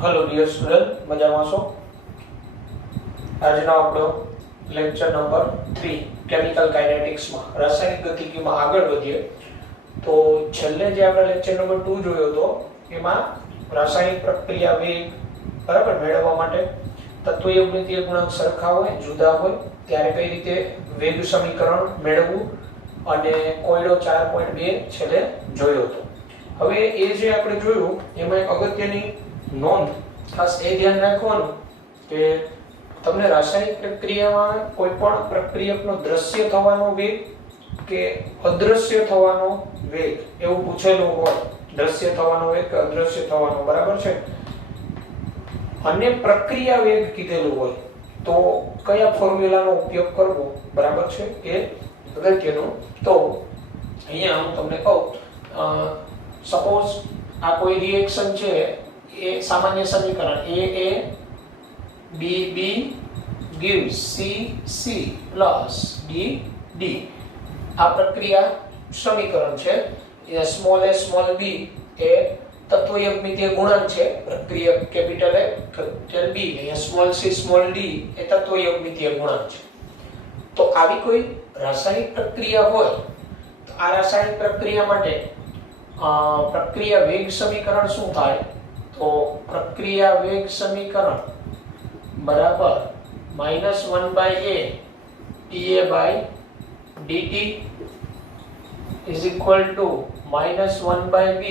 Hello dear student, मजाમાં છો? આજનો આપણો લેક્ચર નંબર 3 કેમિકલ કાઇનેટિક્સ માં રાસાયણિક ગતિકીમાં આગળ વધીએ તો છેલ્લે જે આપણે લેક્ચર નંબર 2 જોયો તો એમાં રાસાયણિક પ્રક્રિયા વેગ બરાબર મેળવવા માટે તત્વયોગમિતીય ગુણાંક સરખા હોય જુદા હોય ત્યારે કઈ રીતે વેગ સમીકરણ મેળવવું અને કોયડો 4.2 છેલ્લે જોયો હતો। હવે એ જે આપણે જોયું એમાં એક અગત્યની નોંધ ખાસ એ ધ્યાન રાખવાનું કે તમને રાસાયણિક પ્રક્રિયામાં કોઈ પણ પ્રક્રિયકનો દ્રશ્ય થવાનો વેગ કે અદ્રશ્ય થવાનો વેગ એવું પૂછેલું હોય, દ્રશ્ય થવાનો વેગ કે અદ્રશ્ય થવાનો બરાબર છે, અને પ્રક્રિયા વેગ કીધેલું હોય તો કયા ફોર્મ્યુલાનો ઉપયોગ કરવો બરાબર છે એ અગત્યનું। તો અહીંયા હું તમને કહું, સપોઝ આ કોઈ રિએક્શન છે એ સામાન્ય સમીકરણ AA BB gives CC plus DD આ પ્રક્રિયા સમીકરણ છે। એ સ્મોલ a સ્મોલ b એ તત્વયોગમિતીય ગુણાંક છે, પ્રક્રિયક કેપિટલ A કેપિટલ B, અહીંયા સ્મોલ c સ્મોલ d એ તત્વયોગમિતીય ગુણાંક છે। તો આવી કોઈ રાસાયણિક પ્રક્રિયા હોય તો આ રાસાયણિક પ્રક્રિયા માટે પ્રક્રિયા વેગ સમીકરણ શું થાય? तो प्रक्रिया वेग समीकरण बराबर -1/a dA/dt is equal to -1/b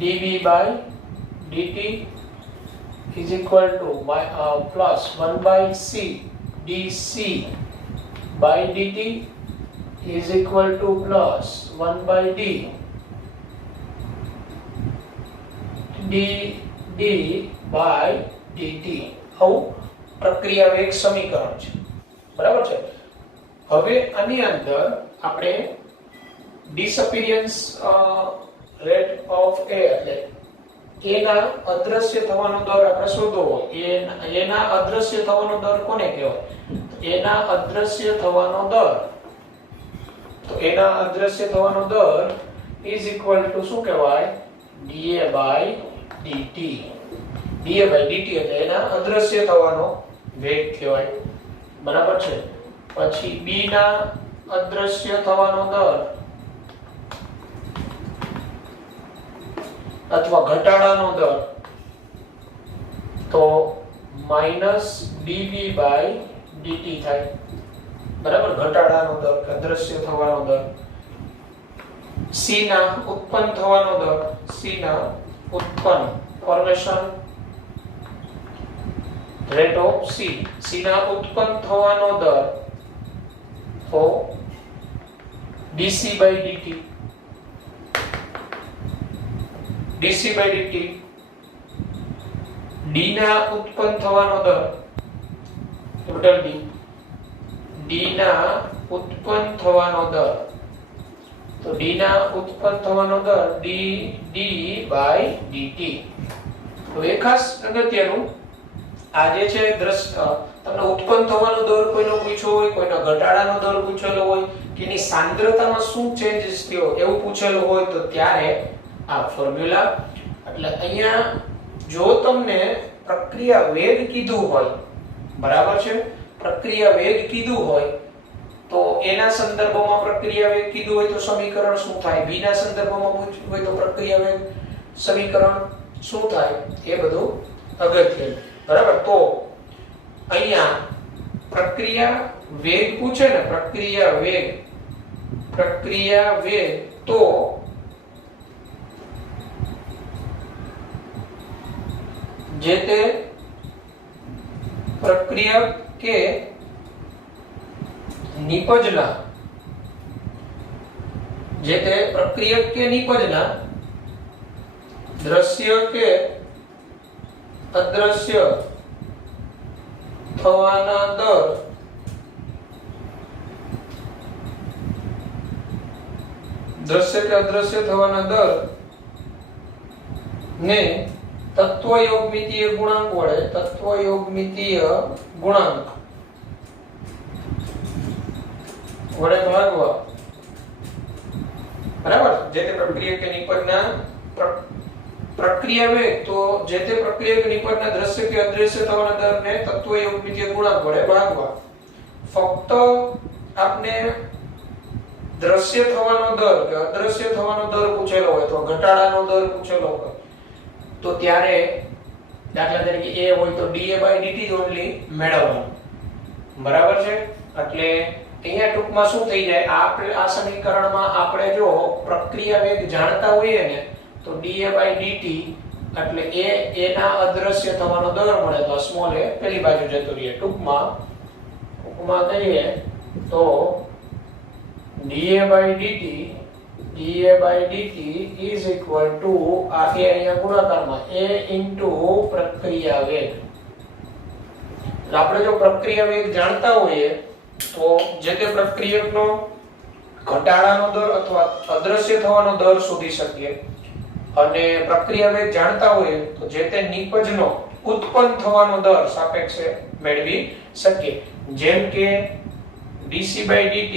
dB/dt is equal to plus 1/c dC/dt is equal to plus 1/d dD/dt આવું પ્રક્રિયા વેગ સમીકરણ છે બરાબર છે। હવે આની અંદર આપણે ડિસઅપિયરન્સ રેટ ઓફ A એટલે A ના અદ્રશ્ય થવાનો દર આપણે શોધવો હોય। A ના અદ્રશ્ય થવાનો દર કોને કહેવાય? A ના અદ્રશ્ય થવાનો દર, તો A ના અદ્રશ્ય થવાનો દર is equal to શું કહેવાય? dA/dt dA/dt એટલે એના અદ્રશ્ય થવાનો વેગ કહેવાય બરાબર છે। પછી B ના અદ્રશ્ય થવાનો દર અથવા ઘટાડાનો દર તો -dB/dt થાય બરાબર, ઘટાડાનો દર અદ્રશ્ય થવાનો દર। C ના ઉત્પન્ન થવાનો દર, C ના ઉત્પન્ન ફોર્મેશન રેટ ઓફ C ના ઉત્પન્ન થવાનો દર તો dC/dt dC/dt। D ના ઉત્પન્ન થવાનો દર કેપિટલ D ના ઉત્પન્ન થવાનો દર તો D ના ઉત્પન્ન થવાનો દર dD/dt। તો એ ખાસ અગત્યનું આ જે છે તમને ઉત્પન્ન થવાનો દર કોઈનો પૂછ્યો હોય, કોઈનો ઘટાડાનો દર પૂછેલો હોય કે એની સાંદ્રતામાં શું ચેન્જીસ થયો એવું પૂછેલું હોય તો ત્યારે આ ફોર્મ્યુલા, એટલે અહીંયા જો તમને પ્રક્રિયા વેગ કીધું હોય બરાબર છે, પ્રક્રિયા વેગ કીધું હોય તો એના સંદર્ભમાં પ્રક્રિયા વેગ કીધું હોય તો સમીકરણ શું થાય, B ના સંદર્ભમાં પૂછ્યું હોય તો પ્રક્રિયા વેગ સમીકરણ શું થાય એ બધું અગત્યનું બરાબર। તો અહીંયા પ્રક્રિયા વેગ પૂછે ને, પ્રક્રિયા વેગ તો જે તે પ્રક્રિયક કે નિપજના, જે તે પ્રક્રિયક કે નિપજના દ્રશ્ય કે અદ્રશ્ય થવાના દર દ્રશ્ય કે અદ્રશ્ય થવાના દર ને તત્વયોગમિતીય ગુણાંક વડે, તત્વયોગમિતીય ગુણાંક વડે ભાગવા બરાબર, જે તે પ્રક્રિયા કે નિપજના પ્રક્રિયા વેગ તો જે તે પ્રક્રિયા નિપજના દ્રશ્ય કે અદ્રશ્ય થવાના દરને તત્વયુગ્મિતીય ગુણાંક વડે ભાગવા. ફક્ત આપને દ્રશ્ય થવાનો દર કે અદ્રશ્ય થવાનો દર પૂછેલો હોય તો ઘટાડાનો દર પૂછેલો હોય તો ત્યારે દાખલા તરીકે a હોય તો dA/dt જ ઓન્લી મેળવવાનું. બરાબર છે? એટલે અહીંયા ટૂંકમાં શું થઈ જાય, આપણે આ સમીકરણમાં આપણે જો પ્રક્રિયા વેગ જાણતા હોઈએ ને તો dA/dt એટલે a ના અદ્રશ્ય થવાનો દર મળે તો સ્મોલ a પેલી બાજુ જતો રહે. ટૂંકમાં કહીએ તો dA/dt is equal to આ a અહીંયા ગુણાકારમાં a into પ્રક્રિયા વેગ. આપણે જો પ્રક્રિયા વેગ જાણતા હોઈએ તો જે તે પ્રક્રિયકનો ઘટાડાનો દર અથવા અદ્રશ્ય થવાનો દર શોધી શકીએ અને પ્રક્રિયા વેગ જાણતા હોઈએ તો જે તે નિપજનો ઉત્પન્ન થવાનો દર સાપેક્ષે મેળવી શકીએ. જેમ કે dC/dt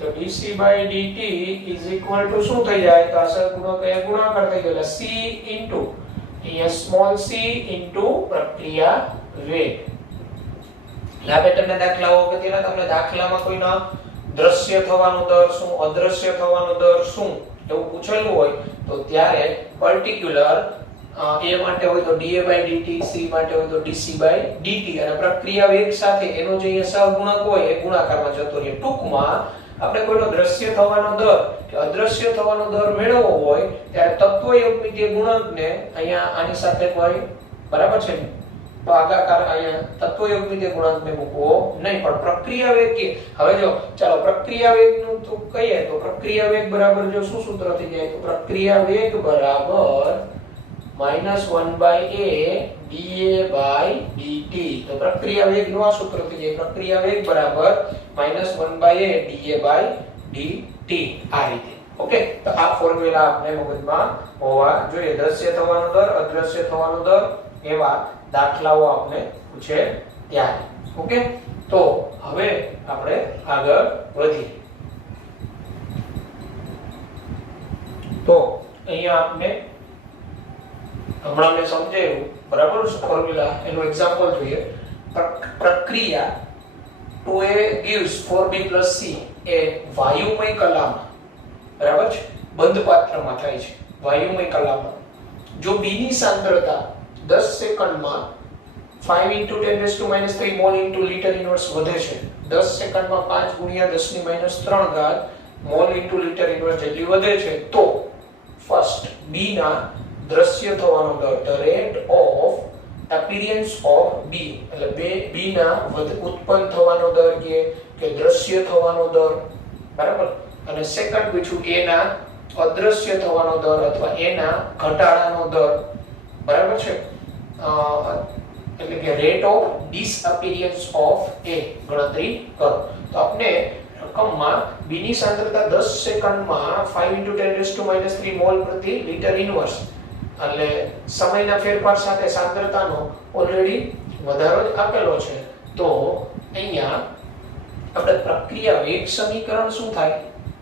તો dC/dt is equal to શું થઈ જાય તો અસર ગુણાકાર થઈ ગયો c into અહીંયા સ્મોલ c into પ્રક્રિયા વેગ. આ પેટર્નના દાખલાઓ કે તેના તમને દાખલામાં કોઈના દ્રશ્ય થવાનો દર શું, અદ્રશ્ય થવાનો દર શું એવું પૂછેલું હોય તો ત્યારે પર્ટિક્યુલર a માટે હોય તો dA/dt, c માટે હોય તો dC/dt અને પ્રક્રિયા વેગ સાથે એનો જે અહીંયા સહગુણક હોય એ ગુણાકારમાં જતો રહે. ટૂંકમાં આપણે કોઈનો દ્રશ્ય થવાનો દર કે અદ્રશ્ય થવાનો દર મેળવવો હોય ત્યારે તત્વયુગ્મિતીય ગુણાંકને અહીંયા આની સાથે કોઈ બરાબર છે ભાગાકાર અહીંયા તત્વયુગ્મિતીય ગુણાંકને મૂકવો નહીં પણ પ્રક્રિયા વેગ કે હવે જો ચાલો પ્રક્રિયા વેગનું તો કહીએ તો પ્રક્રિયા વેગ બરાબર જો શું સૂત્ર થઈ જાય તો પ્રક્રિયા વેગ બરાબર -1/a dA/dt. તો પ્રક્રિયા વેગનું આ સૂત્ર થઈ જાય પ્રક્રિયા વેગ બરાબર -1/a dA/dt આ રીતે. ઓકે, તો આ ફોર્મ્યુલા આપણે મગજમાં હોવા જોઈએ. દ્રશ્ય થવાનો દર, અદ્રશ્ય થવાનો દર એવા દાખલાઓ આપણે પૂછે ત્યારે. ઓકે, તો હવે આપણે આગળ વધીએ. તો અહીંયા આપણે હમણાં મેં સમજાવ્યું બરાબર ફોર્મ્યુલા એનું એક્ઝામ્પલ જોઈએ. પ્રક્રિયા 2a gives 4b + c એ વાયુમય કલામાં બરાબર છે બંધ પાત્રમાં થાય છે. વાયુમય કલામાં જો b ની સાંદ્રતા 10 સેકન્ડમાં 5 × 10⁻³ મોલ × લિટર ઇન્વર્સ વધે છે. 10 સેકન્ડમાં 5 × 10⁻³ મોલ × લિટર ઇન્વર્સ જેટલી વધે છે તો ફર્સ્ટ b ના દ્રશ્ય થવાનો દર the rate of appearance of b એટલે b ના ઉત્પન્ન થવાનો દર કે દ્રશ્ય થવાનો દર બરાબર અને સેકન્ડ પૂછું a ના અદ્રશ્ય થવાનો દર અથવા a ના ઘટાડાનો દર બરાબર છે એટલે કે rate of disappearance of a ગણતરી કરો. તો આપણે રકમમાં b ની સાંદ્રતા 10 સેકન્ડમાં 5 × 10⁻³ મોલ પ્રતિ લિટર ઇન્વર્સ એટલે સમયના ફેરફાર સાથે સાંદ્રતાનો ઓલરેડી વધારો જ આપેલો છે. તો અહીંયા આપણે પ્રક્રિયા વેગ સમીકરણ શું થાય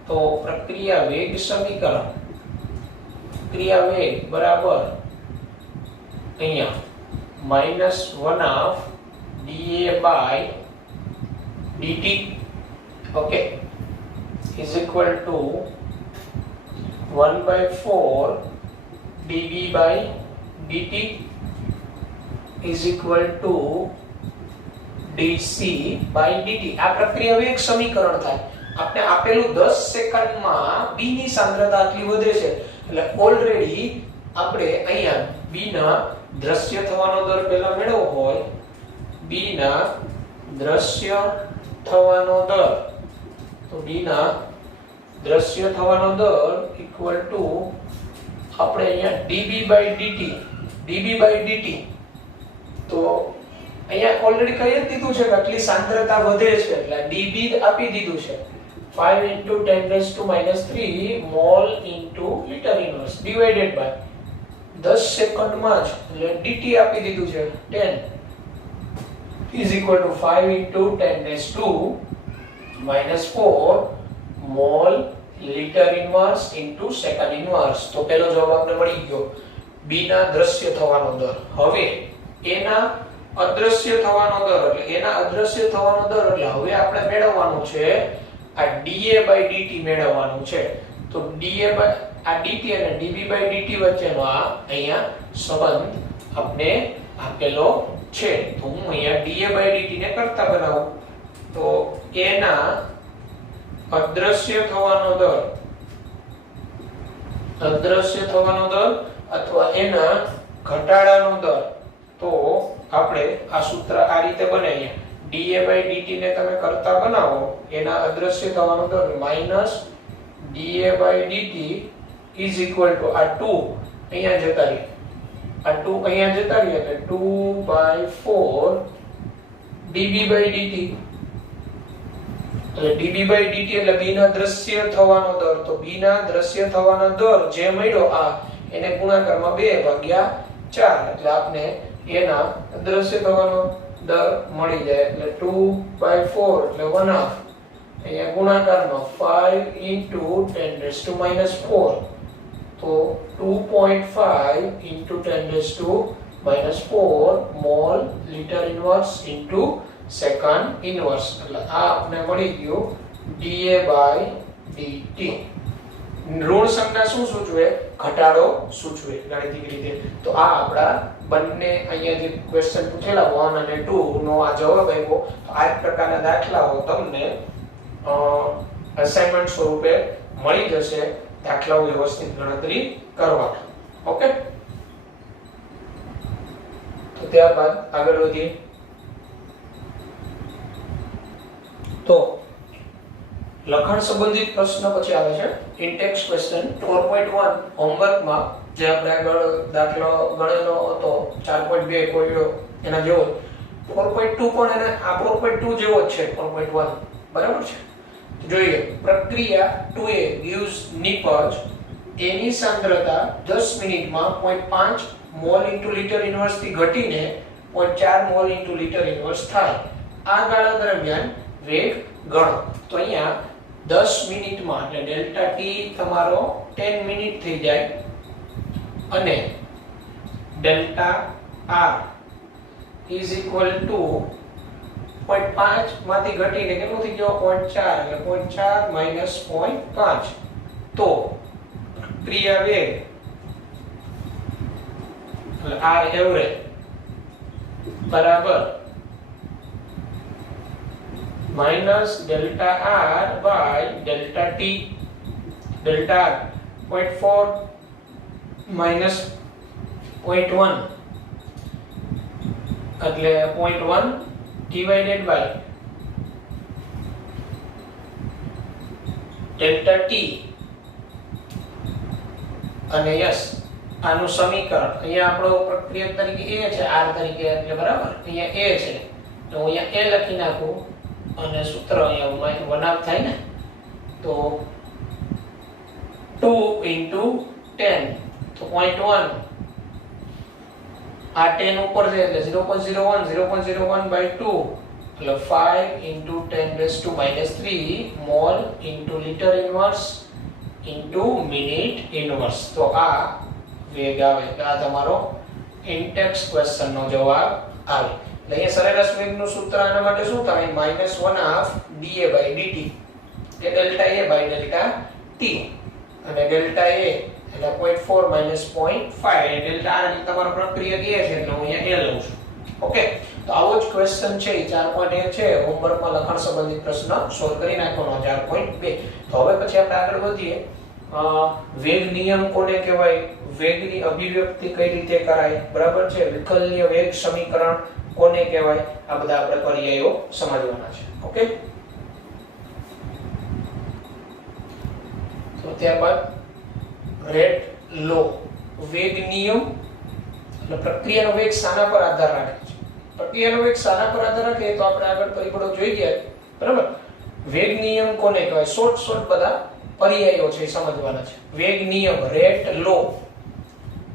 તો પ્રક્રિયા વેગ સમીકરણ પ્રક્રિયા વેગ બરાબર અહીંયા -1/dA/dt. Okay is equal to 1/4 dB/dt is equal to dC/dt. આ પ્રક્રિયા વેગ સમીકરણ થાય. આપણે આપેલું 10 સેકન્ડમાં b ની સાંદ્રતા આટલી વધે છે એટલે ઓલરેડી આપણે અહીંયા b ના દ્રશ્ય થવાનો દર પહેલા મેળવવો હોય b ના દ્રશ્ય થવાનો દર તો b ના દ્રશ્ય થવાનો દર equal to આપણે અહીંયા dB/dt તો અહીંયા ઓલરેડી કહી દીધું છે કે આટલી સાંદ્રતા વધે છે એટલે dB આપી દીધું છે 5 × 10⁻³ mole * litre inverse divided by 10 સેકન્ડમાં જ એટલે dt આપી દીધું છે 10 is equal to 5 × 10⁻⁴ mall litre inverse into second inverse. તો પહેલો જવાબ આપણે મળી ગયો, b ના દ્રશ્ય થવાનો દર. હવે એના અદ્રશ્ય થવાનો દર એટલે હવે આપણે મેળવવાનું છે આ dA/dt મેળવવાનું છે. તો આ dt અને dB/dt વચ્ચેનો આ અહીંયા સંબંધ આપણે આપેલો છે. તો હું અહીંયા dA/dt ને કરતા બનાવું તો એના અદ્રશ્ય થવાનો દર અથવા એના ઘટાડાનો દર. તો આપણે આ સૂત્ર આ રીતે બનાવીએ, dA/dt ને તમે કરતા બનાવો એના અદ્રશ્ય થવાનો દર minus dA/dt is equal to આ 2 અહીંયા જતા રહે, આ 2 અહીંયા જતા રહે એટલે 2/4 dB/dt. એટલે dB/dt એટલે b ના દ્રશ્ય થવાનો દર. તો b ના દ્રશ્ય થવાનો દર જે મળ્યો આ એને ગુણાકારમાં 2/4 એટલે આપને એના દ્રશ્ય થવાનો દર મળી જાય. એટલે 2/4 એટલે 1/2 અહીંયા ગુણાકારમાં 5 into 10⁻⁻⁴. તો 2.5 into 10⁻⁻⁴ mall litre inverse into second inverse. એટલે આ આપણે મળી ગયું dA/dt. ઋણ સંજ્ઞા શું સૂચવે? ઘટાડો સૂચવે ગાણિતિક રીતે. તો આ આપડા બંને અહીંયા જે ક્વેશ્ચન પૂછેલા 1 અને 2 નો આ જવાબ આવ્યો. આ જ પ્રકારના દાખલાઓ તમને અસાઇનમેન્ટ સ્વરૂપે મળી જશે. દાખલાઓ વ્યવસ્થિત ગણતરી કરવાના. ઓકે, તો ત્યારબાદ આગળ વધીએ. તો લખાણ સંબંધિત પ્રશ્ન પછી આવે છે ઇન્ટેક્સ ક્વેશ્ચન 4.1 હોમવર્કમાં જે આપણે આગળ દાખલો ગણેલો હતો 4.2 કોઈયો એના જેવો 4.2 પણ એને આ 4.2 જેવો જ છે 4.1 બરાબર છે. જોઈએ પ્રક્રિયા 2a gives નિપજ એની સાંદ્રતા 10 મિનિટમાં 0.5 મોલ ઇન્ટુ લિટર ઇન્વર્સ થી ઘટીને 0.4 મોલ ઇન્ટુ લિટર ઇન્વર્સ થાય. આ ગાળા દરમિયાન વેગ ગણો. તો અહીંયા 10 મિનિટમાં એટલે ડેલ્ટા t તમારો 10 મિનિટ થઈ જાય અને delta r is equal to 0.5 માંથી ઘટીને કેટલું થઈ ગયો 0.4 એટલે 0.4 minus 0.5. તો પ્રક્રિયા વેગ એટલે r એવરેજ બરાબર minus delta r by delta t. delta r 0.4 minus 0.1 એટલે 0.1 divided by delta t અને યસ આનું સમીકરણ અહીંયા આપણો પ્રક્રિયા તરીકે a છે r તરીકે એટલે બરાબર અહીંયા a છે તો અહીંયા a લખી નાખું અને સૂત્ર અહીંયા વનાપ થાય ને તો 2 into 10 તો 0.1 આ 10 ઉપર છે એટલે 0.01 by 2 એટલે 5 into 10⁻³ mall into liter inverse into minute inverse. તો આ વેગ આવે એટલે આ તમારો ઇન્ટેક્સ ક્વેશ્ચન નો જવાબ આવે. એટલે અહીંયા સરેરાશ વેગનું સૂત્ર આના માટે શું થાય -1/2 dA/dt કે delta a by delta t અને ડેલ્ટા a એટલે 0.4 minus 0.5 ડેલ્ટા r એટલે તમારો પ્રક્રિયા a છે એટલે હું અહીંયા a લઉં છું. ઓકે, તો આવો જ ક્વેશ્ચન છે 4.1 છે હોમવર્કમાં લખાણ સંબંધિત પ્રશ્ન સોલ્વ કરી નાખવાનો 4.2. તો હવે પછી આપણે આગળ વધીએ. વેગ નિયમ કોને કહેવાય, વેગની અભિવ્યક્તિ કઈ રીતે કરાય, બરાબર છે, વિકલનીય વેગ સમીકરણ કોને કહેવાય, આ બધા આપણે પર્યાયો સમજવાના છે. ઓકે, તો ત્યારબાદ રેટ લો. વેગ નિયમ એટલે પ્રક્રિયાનો વેગ શાના પર આધાર રાખે છે? પ્રક્રિયાનો વેગ શાના પર આધાર રાખે તો આપણે આગળ પરિબળો જોઈ ગયા, બરાબર. વેગ નિયમ કોને કહેવાય? શોર્ટ બધા પર્યાયો છે સમજવાના છે. વેગ નિયમ રેટ લો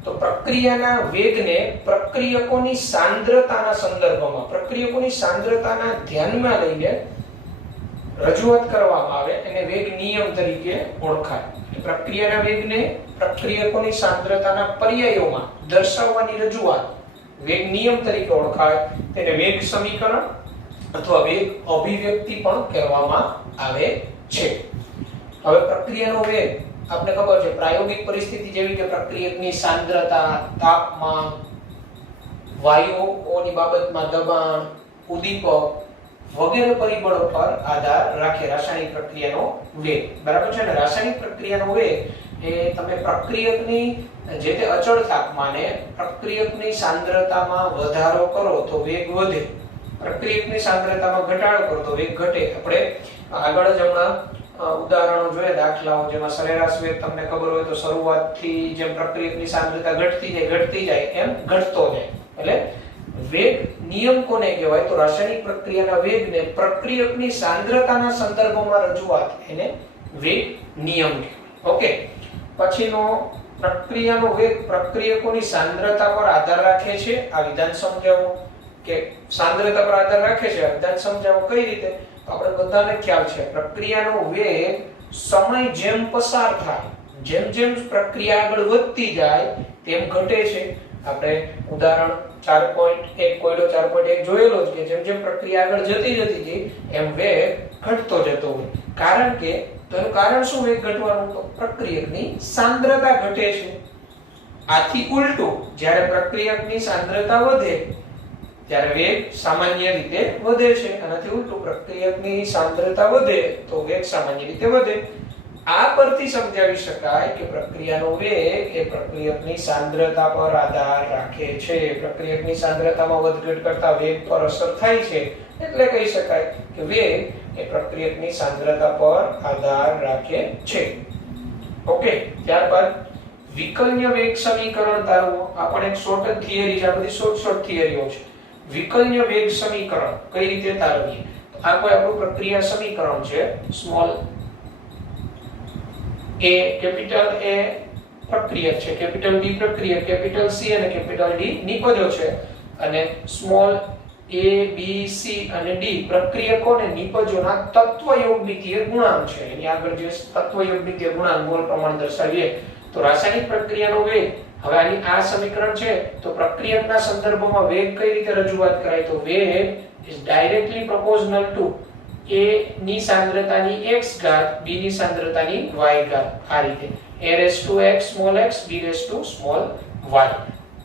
તો પ્રક્રિયાના વેગને પ્રક્રિયકોની સાંદ્રતાના સંદર્ભમાં, પ્રક્રિયકોની સાંદ્રતાના ધ્યાનમાં લઈને રજૂઆત કરવામાં આવે એને વેગ નિયમ તરીકે ઓળખાય. પ્રક્રિયાના વેગને પ્રક્રિયકોની સાંદ્રતાના પર્યાયોમાં દર્શાવવાની રજૂઆત વેગ નિયમ તરીકે ઓળખાય. તેને વેગ સમીકરણ અથવા વેગ અભિવ્યક્તિ પણ કહેવામાં આવે છે. હવે પ્રક્રિયાનો વેગ આપને ખબર છે પ્રાયોગિક પરિસ્થિતિ જેવી કે પ્રક્રિયકની સાંદ્રતા, તાપમાન, વાયુઓની બાબતમાં દબાણ, ઉદ્દીપક વગેરે પરિબળો પર આધાર રાખે રાસાયણિક પ્રક્રિયાનો વેગ. બરાબર છે ને? રાસાયણિક પ્રક્રિયાનો વેગ એ તમે પ્રક્રિયકની જે તે અચળ તાપમાને પ્રક્રિયકની સાંદ્રતામાં વધારો કરો તો વેગ વધે, પ્રક્રિયકની સાંદ્રતામાં ઘટાડો કરો તો વેગ ઘટે. આપણે આગળ જ હમણાં ઉદાહરણો જોયા, દાખલાઓ જેમાં સરેરાશ વેગ તમને ખબર હોય તો શરૂઆતથી જેમ પ્રક્રિયકની સાંદ્રતા ઘટતી જાય એમ ઘટતો જાય. એટલે વેગ નિયમ કોને કહેવાય? તો રાસાયણિક પ્રક્રિયાના વેગને પ્રક્રિયકની સાંદ્રતાના સંદર્ભમાં રજૂઆત એને વેગ નિયમ કહેવાય. ઓકે, પછીનો પ્રક્રિયાનો વેગ પ્રક્રિયકોની સાંદ્રતા પર આધાર રાખે છે. આ વિધાન સમજાવો કે સાંદ્રતા પર આધાર રાખે છે. આ વિધાન સમજાવો કઈ રીતે? તો આપણે બધાને ખ્યાલ છે પ્રક્રિયાનો વેગ સમય જેમ પસાર થાય, જેમ જેમ પ્રક્રિયા આગળ વધતી જાય તેમ ઘટે છે. આપણે ઉદાહરણ 4.1 કોયડો 4.1 જોયેલો છે કે જેમ જેમ પ્રક્રિયા આગળ જતી ગઈ એમ વેગ ઘટતો જતો હોય. કારણ કે તો એનું કારણ શું વેગ ઘટવાનું? તો પ્રક્રિયકની સાંદ્રતા ઘટે છે. આથી ઉલટું જ્યારે પ્રક્રિયકની સાંદ્રતા વધે ત્યારે વેગ સામાન્ય રીતે વધે છે. આનાથી ઉલટું પ્રક્રિયકની સાંદ્રતા વધે તો વેગ સામાન્ય રીતે વધે. આ પરથી સમજાવી શકાય કે પ્રક્રિયાનો વેગ એ પ્રક્રિયકની સાંદ્રતા પર આધાર રાખે છે. પ્રક્રિયકની સાંદ્રતામાં વધઘટ કરતા વેગ પર અસર થાય છે એટલે કહી શકાય કે વેગ એ પ્રક્રિયકની સાંદ્રતા પર આધાર રાખે છે. ઓકે, ત્યારબાદ વિકલન્ય વેગ સમીકરણ તારવો. આ પણ એક શોર્ટ થિયરી છે. આ બધી શોર્ટ થિયરીઓ છે. વિકલન્ય વેગ સમીકરણ કઈ રીતે તારવીએ? આ કોઈ આપણું પ્રક્રિયા સમીકરણ છે. સ્મોલ a, કેપિટલ A પ્રક્રિયક છે, કેપિટલ B પ્રક્રિયક, કેપિટલ C અને કેપિટલ D નિપજો છે અને સ્મોલ a, b, c અને d પ્રક્રિયકો અને નિપજોના તત્વયોગમિતીય ગુણાંક છે. એની આગળ જે તત્વયોગમિતીય ગુણાંક મોલ પ્રમાણ દર્શાવીએ તો રાસાયણિક પ્રક્રિયાનો વેગ, હવે આની આ સમીકરણ છે તો પ્રક્રિયકના સંદર્ભમાં વેગ કઈ રીતે રજૂઆત કરાય? તો વેગ is directly proportional to a ની સાંદ્રતાની x ઘાત b ની સાંદ્રતાની y ઘાત. આ રીતે a raised to x small x b raised to small y.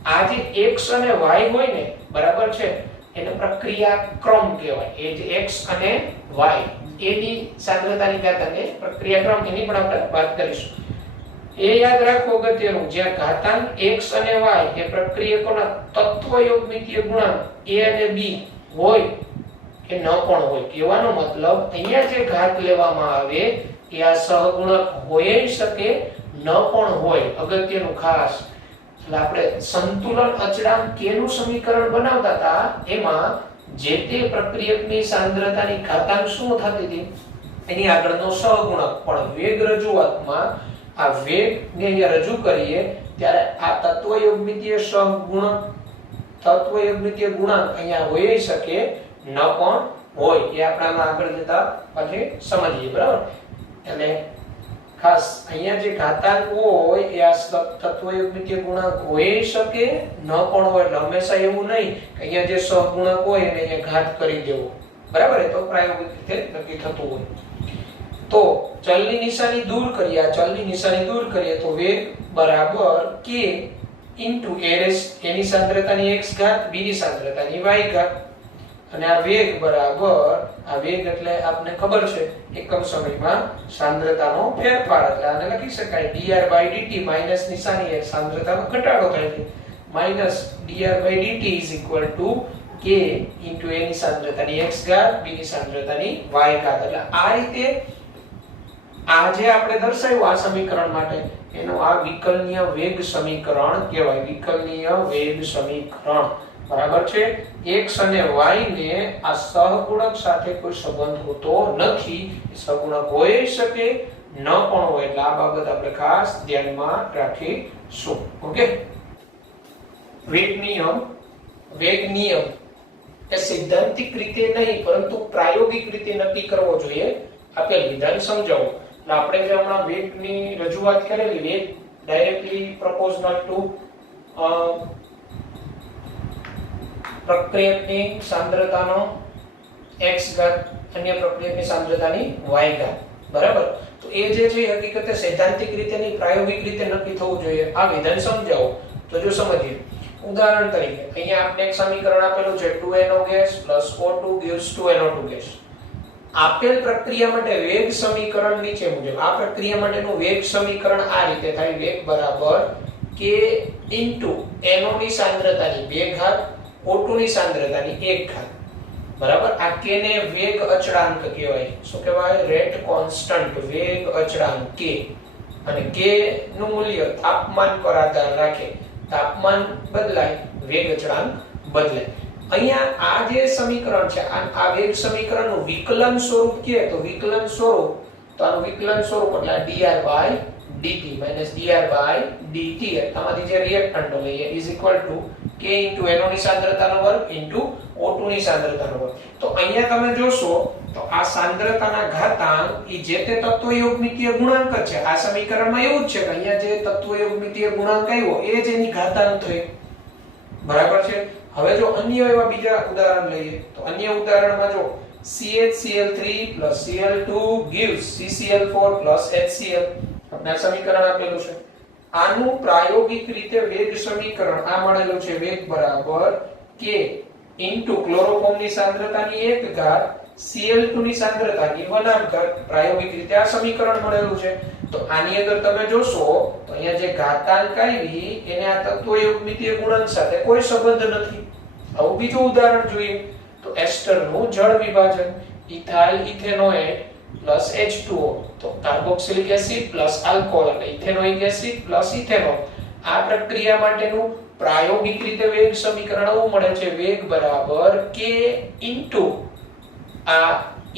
આ જે x અને y હોય ને, બરાબર છે, એને પ્રક્રિયા ક્રમ કહેવાય. એ જે x અને y a ની સાંદ્રતાની ઘાત અને પ્રક્રિયા ક્રમ એની પણ આપણે વાત કરીશું. એ યાદ રાખો અગત્યનું, જ્યાં ઘાતાંક x અને y એ પ્રક્રિયકોના તત્વયોગમિતીય ગુણાંક a અને b હોય કે ન પણ હોય. કહેવાનો મતલબ અહીંયા જે ઘાત લેવામાં આવે એ આ સહગુણક હોઈ શકે ન પણ હોય. અગત્યનું ખાસ. એટલે આપણે સંતુલન અચળાંક k નું સમીકરણ બનાવતા હતા એમાં જે તે પ્રક્રિયકની સાંદ્રતાની ઘાતાંક શું થતી હતી એની આગળનો સહગુણક. પણ વેગ રજૂઆતમાં આ વેગને અહીંયા રજૂ કરીએ ત્યારે આ તત્વયોગમિતીય સહગુણક, તત્વયોગમિતીય ગુણાંક અહીંયા હોઈ શકે ન પણ હોય. એ આપણામાં આગળ જતા પછી સમજીએ. બરાબર? એટલે ખાસ અહીંયા જે ઘાતાંક હોય એ આ તત્વયોગમિતીય ગુણાંક હોઈ શકે ન પણ હોય. એટલે હંમેશા એવું નહીં કે અહીંયા જે સહગુણક હોય એને અહીંયા ઘાત કરી દેવો. બરાબર? એ તો પ્રાયોગિક રીતે નક્કી થતું હોય. તો ચલની નિશાની દૂર કરીએ, આ ચલની નિશાની દૂર કરીએ તો વેગ બરાબર k ઇન્ટુ a ની સાંદ્રતાની x ઘાત b ની સાંદ્રતાની y ઘાત. અને આ વેગ બરાબર, આ વેગ એટલે આપને ખબર છે એકમ સમયમાં સાંદ્રતાનો ફેરફાર. એટલે આને લખી શકાય dr/dt માઈનસ નિશાની એ સાંદ્રતાનો ઘટાડો થાય છે. Minus dr/dt k into a ની સાંદ્રતાની x ઘાત b ની સાંદ્રતાની y ઘાત. એટલે આ રીતે આ જે આપણે દર્શાવ્યું આ સમીકરણ માટે એનો આ વિકલનીય વેગ સમીકરણ કહેવાય. વિકલનીય વેગ સમીકરણ. બરાબર છે? x અને y ને આ સહગુણક સાથે કોઈ સંબંધ હોતો નથી. સહગુણક હોઈ શકે ન પણ હોય. એટલે આ બાબત આપણે ખાસ ધ્યાનમાં રાખીશું. ઓકે, વેગ નિયમ એ સૈદ્ધાંતિક રીતે નહીં પરંતુ પ્રાયોગિક રીતે નક્કી કરવો જોઈએ. આપેલ વિધાન સમજાવો. એટલે આપણે જે હમણાં વેગની રજૂઆત કરેલી, વેગ ડાયરેક્ટલી પ્રોપોર્શનલ ટુ પ્રક્રિયકની સાંદ્રતાનો x ઘાત અન્ય પ્રક્રિયકની સાંદ્રતાની y ઘાત. બરાબર? તો એ જે છે હકીકતે સૈદ્ધાંતિક રીતે નહીં પ્રાયોગિક રીતે નક્કી થવું જોઈએ. આ વિધાન સમજાવો. તો જો સમજીએ. ઉદાહરણ તરીકે અહીંયા આપણે એક સમીકરણ આપેલું છે 2NO gas O2 gives 2NO2 gas. આપેલ પ્રક્રિયા માટે વેગ સમીકરણ નીચે મુજબ. આ પ્રક્રિયા માટેનું વેગ સમીકરણ આ રીતે થાય: વેગ બરાબર k NO ની સાંદ્રતાની 2 ઘાત O2 ની સાંદ્રતાની 1 ઘાત. બરાબર? આ k ને વેગ અચળાંક કહેવાય. શું કહેવાય? રેટ કોન્સ્ટન્ટ, વેગ અચળાંક k. અને k નું મૂલ્ય તાપમાન પર આધાર રાખે. તાપમાન બદલાય, વેગ અચળાંક બદલાય. અહીંયા આ જે સમીકરણ છે, આ વેગ સમીકરણનું વિકલન સ્વરૂપ કે તો વિકલન સ્વરૂપ, તો આનું વિકલન સ્વરૂપ એટલે dr/dt dr/dt. આમાંથી જે રિએક્ટન્ટ લઈએ is equal to k NO ની સાંદ્રતાનો વર્ગ O2 ની સાંદ્રતાનો વર્ગ. તો અહીંયા તમે જોશો તો આ સાંદ્રતાના ઘાતાંક ઈ જે તે તત્વયોગમિતીય ગુણાંક છે. આ સમીકરણમાં એવું જ છે કે અહીંયા જે તત્વયોગમિતીય ગુણાંક આવ્યો એ જ એની ઘાતાંક થયો. બરાબર છે? હવે જો અન્ય એવા બીજા ઉદાહરણ લઈએ તો અન્ય ઉદાહરણમાં જો CHCl3 Cl2 gives CCl4 HCl. આપણે સમીકરણ આપેલું છે. આનું પ્રાયોગિક રીતે વેગ સમીકરણ આ મળેલું છે: વેગ બરાબર k ક્લોરોફોર્મ ની સાંદ્રતાની 1 ઘાત Cl2 ની સાંદ્રતાની 1/2 ઘાત. પ્રાયોગિક રીતે આ સમીકરણ મળેલું છે. તો આની અંદર તમે જોશો તો અહીંયા જે ઘાતાંક આવી એને આ તત્વયોગમિતીય ગુણાંક સાથે કોઈ સંબંધ નથી. આવું બીજું ઉદાહરણ જોઈએ તો એસ્ટરનું જળ વિભાજન ઇથાઇલ ઇથેનોએટ H2O. તો કાર્બોક્સિલિક એસિડ આલ્કોહોલ એટલે ઇથેનોઇક એસિડ ઇથેનોલ. આ પ્રક્રિયા માટેનું પ્રાયોગિક રીતે વેગ સમીકરણ આવું મળે છે: વેગ બરાબર k આ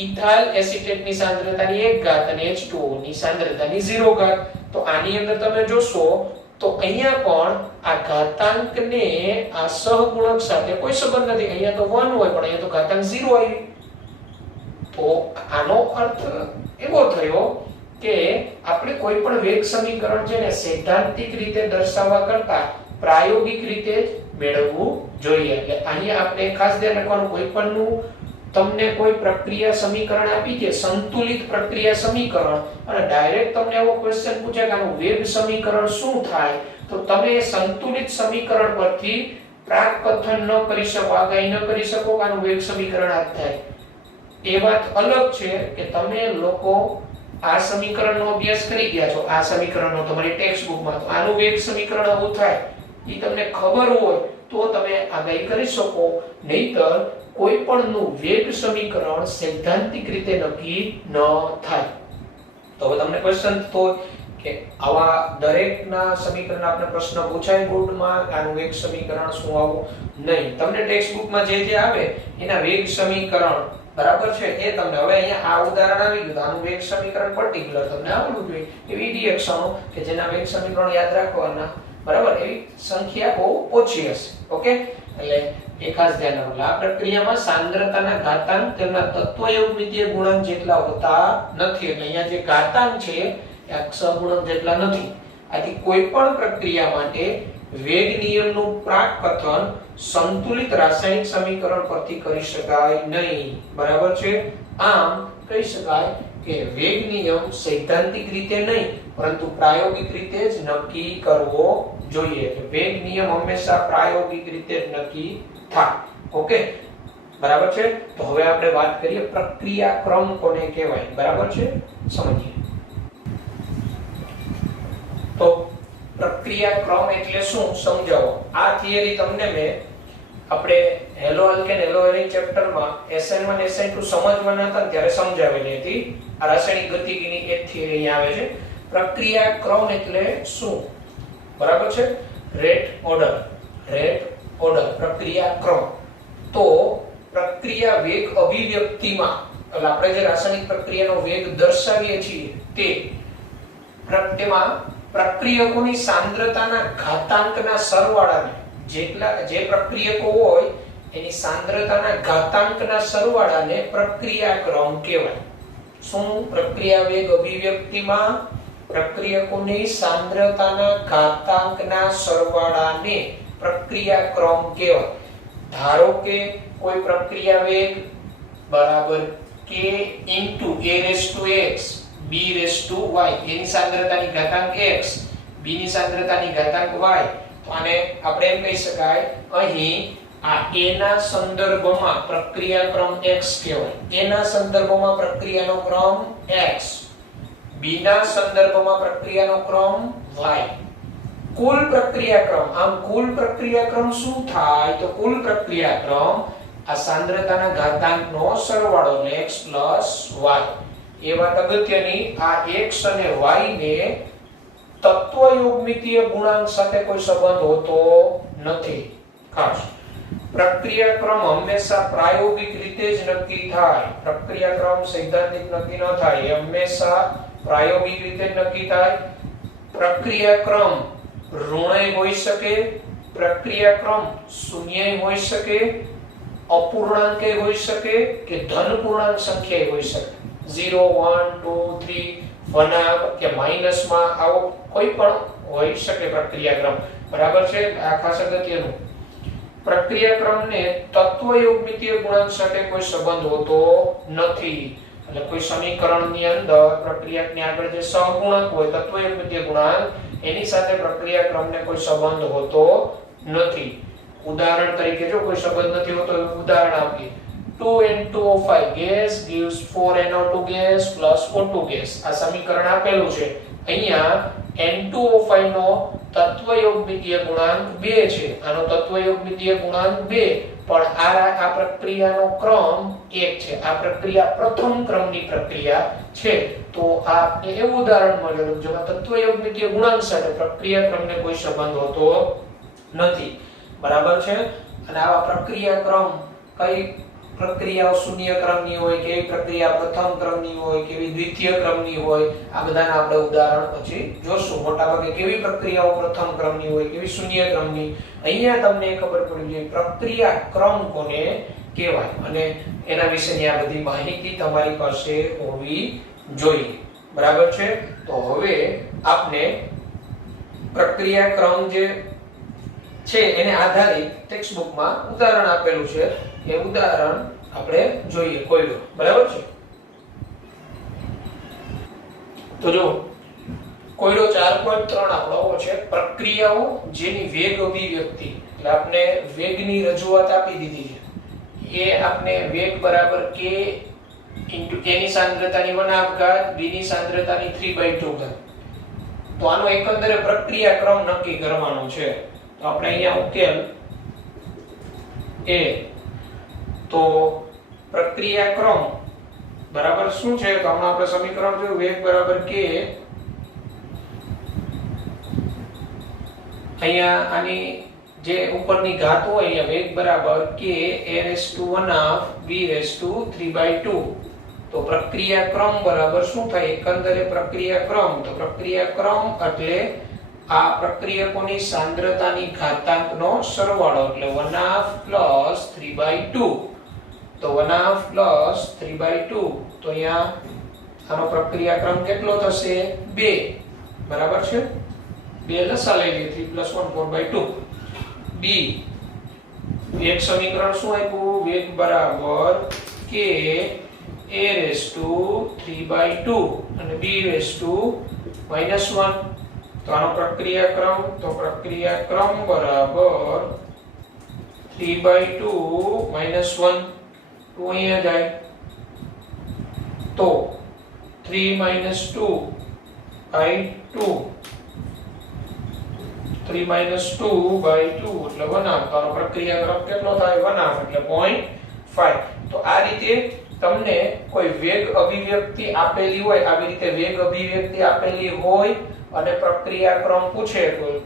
ઇથાઇલ એસિટેટની સાંદ્રતાની 1 ઘાત અને H2O ની સાંદ્રતાની 0 ઘાત. તો આની અંદર તમે જોશો તો અહીંયા પણ આ ઘાતાંકને આ સહગુણક સાથે કોઈ સંબંધ નથી. અહીંયા તો 1 હોય પણ અહીંયા તો ઘાતાંક 0 આવી. તો આનો અર્થ એવો થયો કે આપણે કોઈ પણ વેગ સમીકરણ છે ને સૈદ્ધાંતિક રીતે દર્શાવવા કરતા પ્રાયોગિક રીતે જ મેળવવું જોઈએ. એટલે અહીંયા આપણે ખાસ ધ્યાન રાખવાનું, કોઈ પણનું તમને કોઈ પ્રક્રિયા સમીકરણ આપી છે, સંતુલિત પ્રક્રિયા સમીકરણ, અને ડાયરેક્ટ તમને એવો ક્વેશ્ચન પૂછે કે આનું વેગ સમીકરણ શું થાય, તો તમે સંતુલિત સમીકરણ પરથી પ્રાકકથન ન કરી શકો, આગાહી ન કરી શકો કે આનું વેગ સમીકરણ આ થાય. એ વાત અલગ છે કે તમે લોકો આ સમીકરણનો અભ્યાસ કરી ગયા છો, આ સમીકરણનો તમારી ટેક્સ્ટ બુકમાં, તો આનું વેગ સમીકરણ આવું થાય એ તમને ખબર હોય તો તમે આગાહી કરી શકો. નહીતર કોઈ પણનું વેગ સમીકરણ સૈદ્ધાંતિક રીતે નક્કી ન થાય. તો હવે તમને ક્વેશ્ચન તો કે આવા દરેકના સમીકરણ આપણે પ્રશ્ન પૂછાય બોર્ડમાં આનું વેગ સમીકરણ શું આવું નહીં. તમને ટેક્સ્ટ બુકમાં જે આવે એના વેગ સમીકરણ બરાબર છે એ તમને હવે અહીંયા આ ઉદાહરણ આવી ગયું, આનું વેગ સમીકરણ પર્ટિક્યુલર તમને આવડવું જોઈએ. એવી રિએક્શનો કે જેના વેગ સમીકરણ યાદ રાખવાના બરાબર એવી સંખ્યા બહુ ઓછી હશે. ઓકે, એટલે એ ખાસ ધ્યાન રાખો. આ પ્રક્રિયામાં સાંદ્રતાના ઘાતાંક તેમના તત્વયોગમિતીય ગુણાંક જેટલા હોતા નથી. એટલે અહીંયા જે ઘાતાંક છે એ સહગુણક જેટલા નથી. આથી કોઈ પણ પ્રક્રિયા માટે વેગ નિયમનું પ્રાકકથન સંતુલિત રાસાયણિક સમીકરણ પરથી કરી શકાય નહીં. બરાબર છે? આમ કહી શકાય કે વેગ નિયમ સૈદ્ધાંતિક રીતે નહીં પરંતુ પ્રાયોગિક રીતે જ નક્કી કરવો જોઈએ. વેગ નિયમ હંમેશા પ્રાયોગિક રીતે જ નક્કી થાય. ઓકે, બરાબર છે? તો હવે આપણે વાત કરીએ પ્રક્રિયા ક્રમ કોને કહેવાય. બરાબર છે? સમજીએ. તો પ્રક્રિયા ક્રમ એટલે શું સમજાવો. આ થિયરી તમને મેં આપણે હેલો આલ્કેન હેલો એરિક ચેપ્ટરમાં SN1 SN2 સમજવાના હતા ત્યારે સમજાવેલી હતી. આ રાસાયણિક ગતિકીની એક થિયરી અહીં આવે છે. પ્રક્રિયા ક્રમ એટલે શું? બરાબર છે? રેટ ઓર્ડર પ્રક્રિયા ક્રમ. તો પ્રક્રિયા વેગ અભિવ્યક્તિમાં એટલે આપણે જે રાસાયણિક પ્રક્રિયાનો વેગ દર્શાવીએ છીએ તેમાં પ્રક્રિયકોની સાંદ્રતાના ઘાતાંકના સરવાળાને જે પ્રક્રિયકો હોય એની સાંદ્રતાના ઘાતાંકના સરવાળાને પ્રક્રિયા ક્રમ કહેવાય. શું પ્રક્રિયા વેગ અભિવ્યક્તિમાં પ્રક્રિયકોની સાંદ્રતાના ઘાતાંકના સરવાળાને પ્રક્રિયા ક્રમ કહેવાય. ધારો કે કોઈ પ્રક્રિયા વેગ બરાબર k a x b y any સાંદ્રતાની ઘાતાંક x b ની સાંદ્રતાની ઘાતાંક y, તો આને આપણે એમ કહી શકાય અહીં આ a ના સંદર્ભમાં પ્રક્રિયા ક્રમ x કહેવાય. a ના સંદર્ભમાં પ્રક્રિયાનો ક્રમ x, b ના સંદર્ભમાં પ્રક્રિયાનો ક્રમ y. કુલ પ્રક્રિયા ક્રમ, આમ કુલ પ્રક્રિયા ક્રમ શું થાય? તો કુલ પ્રક્રિયા ક્રમ આ સાંદ્રતાના ઘાતાંકનો સરવાળો એટલે x y. એ વાત અગત્યની, આ x અને y ને તત્વયોગમિતીય ગુણાંક સાથે કોઈ સંબંધ હોતો નથી. ખાસ પ્રક્રિયા ક્રમ હંમેશા પ્રાયોગિક રીતે જ નક્કી થાય. પ્રક્રિયા ક્રમ સૈદ્ધાંતિક નક્કી ન થાય, એ હંમેશા પ્રાયોગિક રીતે જ નક્કી થાય. પ્રક્રિયા ક્રમ ઋણય હોઈ શકે, પ્રક્રિયા ક્રમ શૂન્ય હોઈ શકે, અપૂર્ણાંકે હોઈ શકે કે ધન પૂર્ણાંક સંખ્યા હોઈ શકે. 0 1 2 3 વનાક કે માઈનસમાં આવો કોઈ પણ હોઈ શકે પ્રક્રિયા ક્રમ. બરાબર છે? આ ખાસ અગત્યનું. પ્રક્રિયા ક્રમને તત્વયોગમિતીય ગુણાંક સાથે કોઈ સંબંધ હોતો નથી. એટલે કોઈ સમીકરણની અંદર પ્રક્રિયાકની આગળ જે સહગુણક હોય તત્વયોગમિતીય ગુણાંક, એની સાથે પ્રક્રિયા ક્રમને કોઈ સંબંધ હોતો નથી. ઉદાહરણ તરીકે જો કોઈ સંબંધ નથી હોતો એવું ઉદાહરણ આપીએ. 2N2O5 gas gives 4NO2 gas plus O2 gas. આ સમીકરણ આપેલું છે. અહીંયા N2O5 નો તત્વયોગમિતીય ગુણાંક 2 છે. આનો તત્વયોગમિતીય ગુણાંક 2, પણ આ પ્રક્રિયાનો ક્રમ 1 છે. આ પ્રક્રિયા પ્રથમ ક્રમની પ્રક્રિયા છે. તો આ એવું ઉદાહરણ મળેલું જેમાં તત્વયોગમિતીય ગુણાંક સાથે પ્રક્રિયા ક્રમને કોઈ સંબંધ હોતો નથી. બરાબર છે? અને આવા પ્રક્રિયા ક્રમ કઈ પ્રક્રિયાઓ શૂન્ય ક્રમની હોય, કેવી પ્રક્રિયા પ્રથમ ક્રમની હોય, કેવી દ્વિતીય ક્રમની હોય, આ બધાના આપણે ઉદાહરણ પછી જોશું. મોટાભાગે કેવી પ્રક્રિયાઓ પ્રથમ ક્રમની હોય, કેવી શૂન્ય ક્રમની. અહીંયા તમને ખબર પડી જોઈએ પ્રક્રિયા ક્રમ કોને કહેવાય અને એના વિશેની આ બધી માહિતી તમારી પાસે હોવી જોઈએ. બરાબર છે? તો હવે આપણે પ્રક્રિયા ક્રમ જે છે એને આધારિત ટેક્સ્ટ બુકમાં ઉદાહરણ આપેલું છે, એ ઉદાહરણ આપણે જોઈએ. કોયડો. બરાબર છે? તો જો કોયડો 4.3 આપણો છે પ્રક્રિયાઓ જેની વેગ અભિવ્યક્તિ, એટલે આપણે વેગની રજૂઆત આપી દીધી છે. એ આપણે વેગ બરાબર k * a ની સાંદ્રતાની 1/2 ઘાત, b ની સાંદ્રતાની 3/2 ઘાત. તો આનો એકંદરે પ્રક્રિયા ક્રમ નક્કી કરવાનો છે. તો આપણે અહીંયા ઉકેલ એ તો પ્રક્રિયા ક્રમ બરાબર શું છે? તો હમણાં આપણે સમીકરણ જોયું, વેગ બરાબર k, અહીંયા આની જે ઉપરની ઘાત હોય અહીંયા વેગ બરાબર k a⁻1/2 b⁻3/2. તો પ્રક્રિયા ક્રમ બરાબર શું થાય? એકંદરે પ્રક્રિયા ક્રમ, તો પ્રક્રિયા ક્રમ એટલે આ પ્રક્રિયકોની સાંદ્રતાની ઘાતાંકનો સરવાળો એટલે 1/2 + 3/2. તો 1/2 + 3/2, તો અહીંયા આનો પ્રક્રિયા ક્રમ કેટલો થશે? 2. બરાબર છે? 2 લસા લઈ લઈએ. 3 + 1 4/2. b એક સમીકરણ શું આપ્યું? વેગ બરાબર k a⁻3/2 અને b⁻1. તો આનો પ્રક્રિયા ક્રમ, તો પ્રક્રિયા ક્રમ બરાબર 3/2 - 1. તો અહીંયા જાય તો 3 - 2/2, 3 - 2/2 એટલે 1/2. તો આનો પ્રક્રિયા ક્રમ કેટલો થાય? 1/2 એટલે 0.5. તો આ રીતે તમને કોઈ વેગ અભિવ્યક્તિ આપેલી હોય, આવી રીતે વેગ અભિવ્યક્તિ આપેલી હોય અને પ્રક્રિયા ક્રમ પૂછે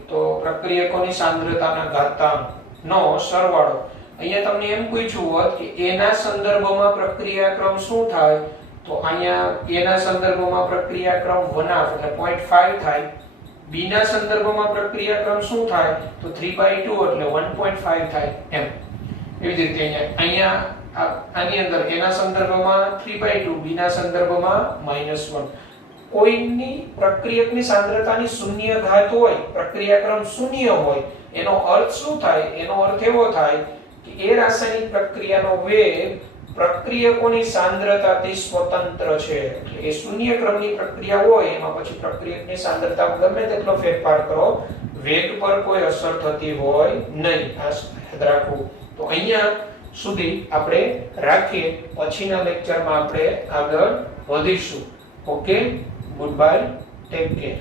તો પ્રક્રિયકોની સાંદ્રતાના ઘાતાંકનો સરવાળો. અહીંયા તમને એમ પૂછ્યું હોત કે a ના સંદર્ભમાં પ્રક્રિયા ક્રમ શું થાય? તો અહીંયા a ના સંદર્ભમાં પ્રક્રિયા ક્રમ 1/2 એટલે 0.5 થાય. b ના સંદર્ભમાં પ્રક્રિયા ક્રમ શું થાય? તો 3/2 એટલે 1.5 થાય. એમ એવી જ રીતે અહીંયા આની અંદર એના સંદર્ભમાં 3/2, b ના સંદર્ભમાં -1. કોઈની પ્રક્રિયકની સાંદ્રતાની શૂન્ય ઘાત હોય, પ્રક્રિયાક્રમ શૂન્ય હોય, એનો અર્થ શું થાય? એનો અર્થ એવો થાય કે એ રાસાયણિક પ્રક્રિયાનો વેગ પ્રક્રિયકોની સાંદ્રતાથી સ્વતંત્ર છે. એટલે એ શૂન્ય ક્રમની પ્રક્રિયા હોય એમાં પછી પ્રક્રિયકની સાંદ્રતામાં ગમે તેટલો ફેરફાર કરો, વેગ પર કોઈ અસર થતી હોય નહીં. આ યાદ રાખવું. તો અહીંયા સુધી આપણે રાખીએ, પછીના લેક્ચરમાં આપણે આગળ વધીશું. Okay, good bye, take care.